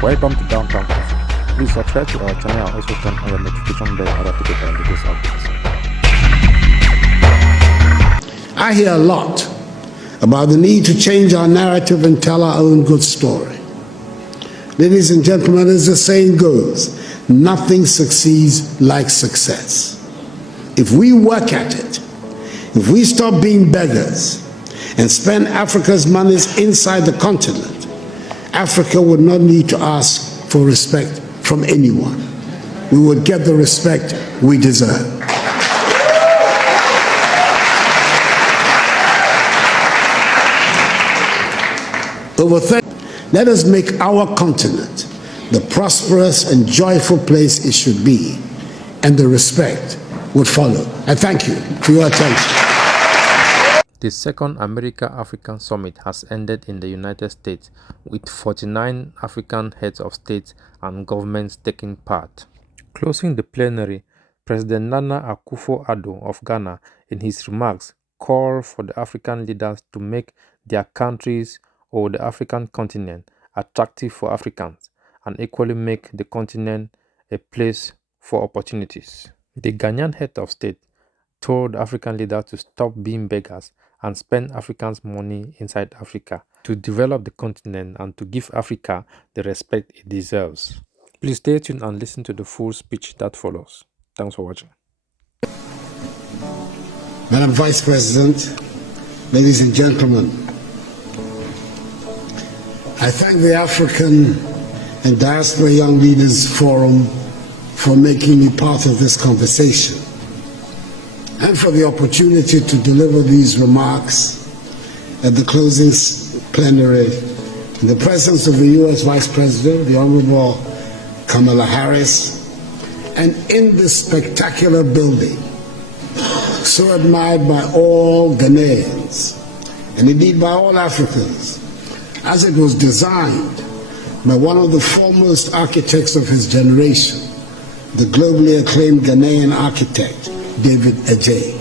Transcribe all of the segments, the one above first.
Welcome to Downtown Cafe. Please subscribe to our channel and also turn on the notification bell in order to get our latest updates. I hear a lot about the need to change our narrative and tell our own good story. Ladies and gentlemen, as the saying goes, nothing succeeds like success. If we work at it, if we stop being beggars and spend Africa's monies inside the continent, Africa would not need to ask for respect from anyone. We would get the respect we deserve. Let us make our continent the prosperous and joyful place it should be, and the respect would follow. I thank you for your attention. The second America-African Summit has ended in the United States, with 49 African heads of state and governments taking part. Closing the plenary, President Nana Akufo-Addo of Ghana, in his remarks, called for the African leaders to make their countries or the African continent attractive for Africans and equally make the continent a place for opportunities. The Ghanaian head of state told African leaders to stop being beggars and spend Africans' money inside Africa to develop the continent and to give Africa the respect it deserves. Please stay tuned and listen to the full speech that follows. Thanks for watching. Madam Vice President, ladies and gentlemen, I thank the African and Diaspora Young Leaders Forum for making me part of this conversation and for the opportunity to deliver these remarks at the closing plenary in the presence of the U.S. Vice President, the Honorable Kamala Harris, and in this spectacular building, so admired by all Ghanaians, and indeed by all Africans, as it was designed by one of the foremost architects of his generation, the globally acclaimed Ghanaian architect, David Adjaye.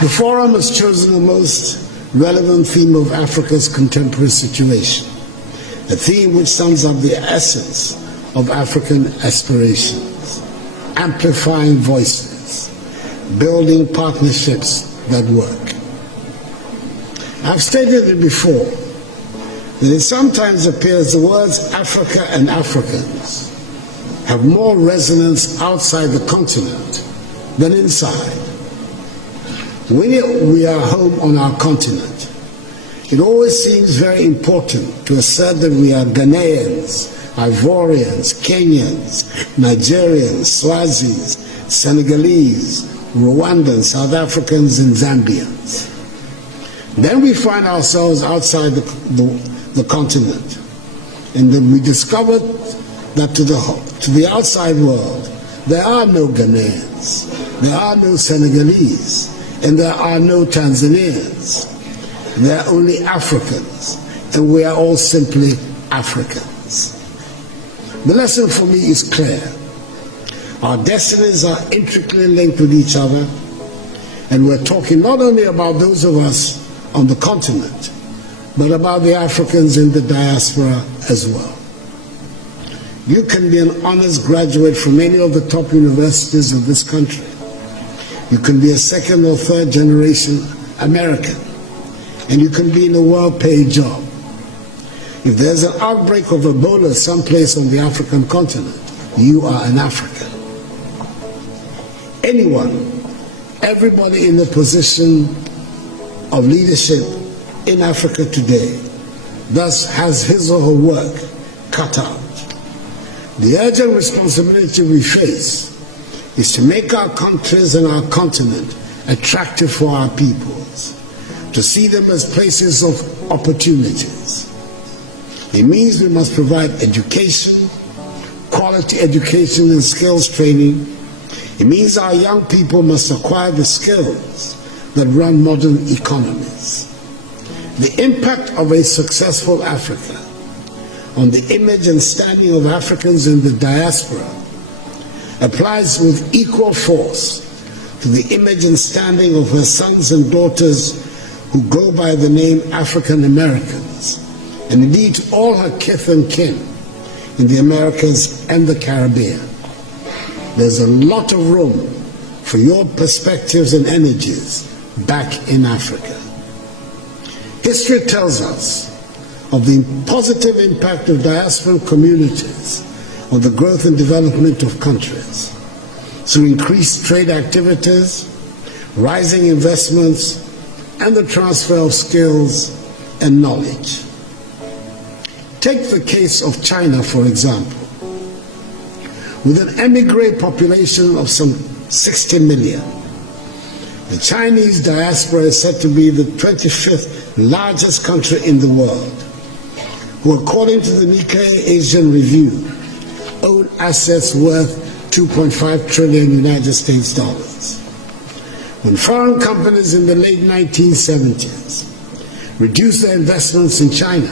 The forum has chosen the most relevant theme of Africa's contemporary situation, a theme which sums up the essence of African aspirations: amplifying voices, building partnerships that work. I've stated it before, that it sometimes appears the words Africa and Africans have more resonance outside the continent than inside. When we are home on our continent, it always seems very important to assert that we are Ghanaians, Ivorians, Kenyans, Nigerians, Swazis, Senegalese, Rwandans, South Africans, and Zambians. Then we find ourselves outside the continent, and then we discovered that to the outside world, there are no Ghanaians, there are no Senegalese, and there are no Tanzanians. There are only Africans, and we are all simply Africans. The lesson for me is clear. Our destinies are intricately linked with each other, and we're talking not only about those of us on the continent, but about the Africans in the diaspora as well. You can be an honors graduate from any of the top universities of this country. You can be a second or third generation American, and you can be in a well-paid job. If there's an outbreak of Ebola someplace on the African continent, you are an African. Anyone, everybody in a position of leadership in Africa today thus has his or her work cut out. The urgent responsibility we face is to make our countries and our continent attractive for our peoples, to see them as places of opportunities. It means we must provide education, quality education and skills training. It means our young people must acquire the skills that run modern economies. The impact of a successful Africa on the image and standing of Africans in the diaspora applies with equal force to the image and standing of her sons and daughters who go by the name African Americans, and indeed to all her kith and kin in the Americas and the Caribbean. There's a lot of room for your perspectives and energies back in Africa. History tells us of the positive impact of diasporan communities on the growth and development of countries through increased trade activities, rising investments, and the transfer of skills and knowledge. Take the case of China, for example. With an emigre population of some 60 million, the Chinese diaspora is said to be the 25th largest country in the world, who, according to the Nikkei Asian Review, own assets worth 2.5 trillion United States dollars. When foreign companies in the late 1970s reduced their investments in China,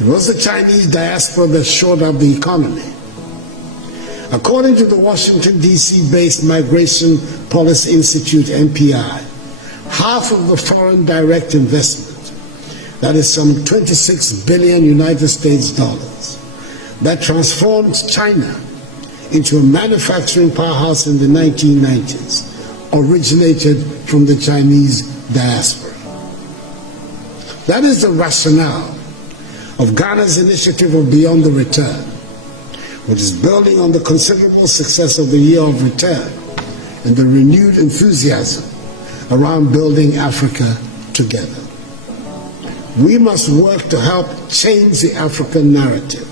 it was the Chinese diaspora that shored up the economy. According to the Washington, D.C.-based Migration Policy Institute, MPI, half of the foreign direct investment, that is some 26 billion United States dollars, that transformed China into a manufacturing powerhouse in the 1990s, originated from the Chinese diaspora. That is the rationale of Ghana's initiative of Beyond the Return, which is building on the considerable success of the Year of Return and the renewed enthusiasm around building Africa together. We must work to help change the African narrative,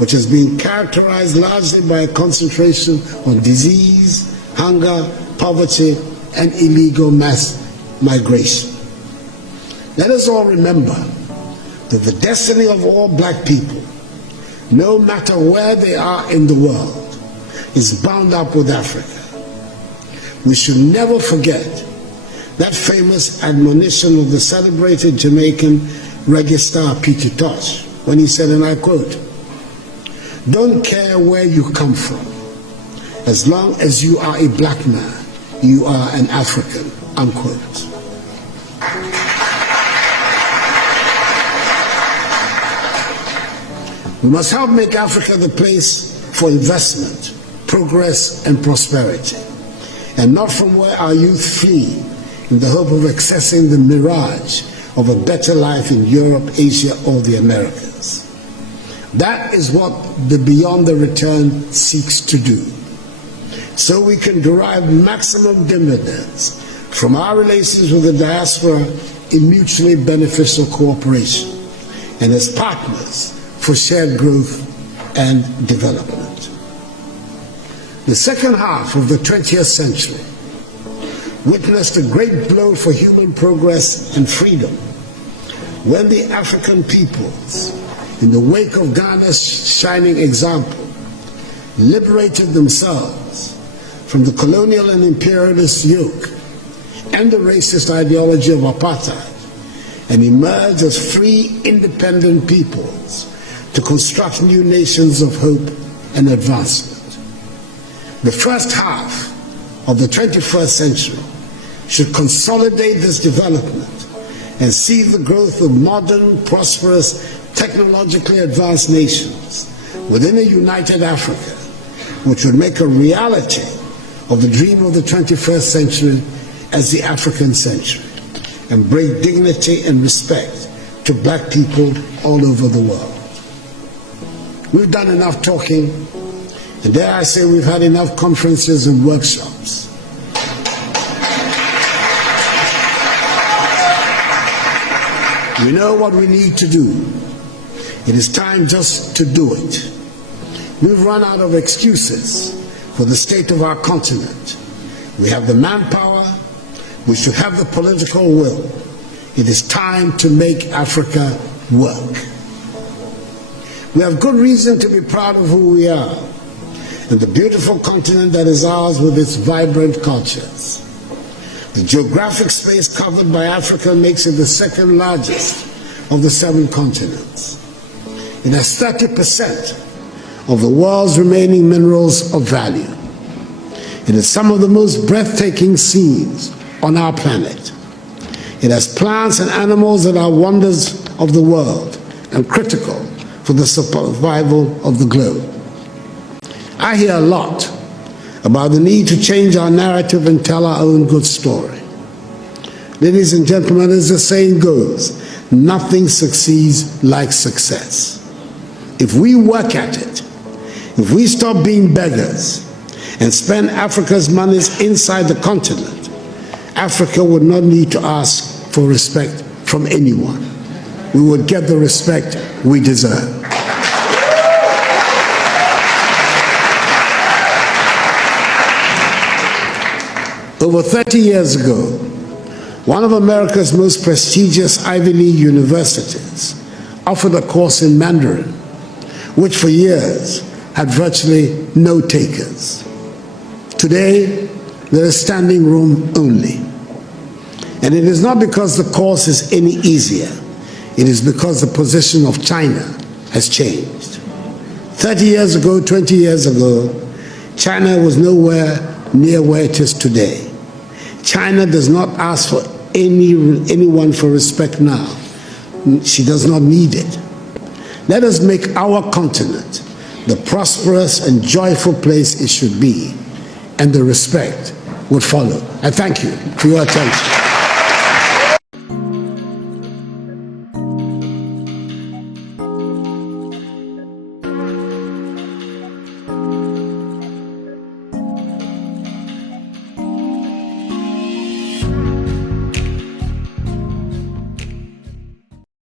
which has been characterized largely by a concentration on disease, hunger, poverty, and illegal mass migration. Let us all remember that the destiny of all black people, no matter where they are in the world, is bound up with Africa. We should never forget that famous admonition of the celebrated Jamaican reggae star Peter Tosh, when he said, and I quote, "Don't care where you come from, as long as you are a black man, you are an African," unquote. We must help make Africa the place for investment, progress, and prosperity, and not from where our youth flee in the hope of accessing the mirage of a better life in Europe, Asia, or the Americas. That is what the Beyond the Return seeks to do, so we can derive maximum dividends from our relations with the diaspora in mutually beneficial cooperation and as partners for shared growth and development. The second half of the 20th century witnessed a great blow for human progress and freedom when the African peoples, in the wake of Ghana's shining example, liberated themselves from the colonial and imperialist yoke and the racist ideology of apartheid and emerged as free, independent peoples to construct new nations of hope and advancement. The first half of the 21st century should consolidate this development and see the growth of modern, prosperous, technologically advanced nations within a united Africa, which would make a reality of the dream of the 21st century as the African century, and bring dignity and respect to black people all over the world. We've done enough talking, and dare I say we've had enough conferences and workshops. We know what we need to do. It is time just to do it. We've run out of excuses for the state of our continent. We have the manpower, we should have the political will. It is time to make Africa work. We have good reason to be proud of who we are and the beautiful continent that is ours with its vibrant cultures. The geographic space covered by Africa makes it the second largest of the 7 continents. It has 30% of the world's remaining minerals of value. It is some of the most breathtaking scenes on our planet. It has plants and animals that are wonders of the world and critical for the survival of the globe. I hear a lot about the need to change our narrative and tell our own good story. Ladies and gentlemen, as the saying goes, nothing succeeds like success. If we work at it, if we stop being beggars and spend Africa's monies inside the continent, Africa would not need to ask for respect from anyone. We would get the respect we deserve. Over 30 years ago, one of America's most prestigious Ivy League universities offered a course in Mandarin, which for years had virtually no takers. Today, there is standing room only. And it is not because the course is any easier. It is because the position of China has changed. 30 years ago, 20 years ago, China was nowhere near where it is today. China does not ask for anyone for respect now. She does not need it. Let us make our continent the prosperous and joyful place it should be, and the respect would follow. I thank you for your attention.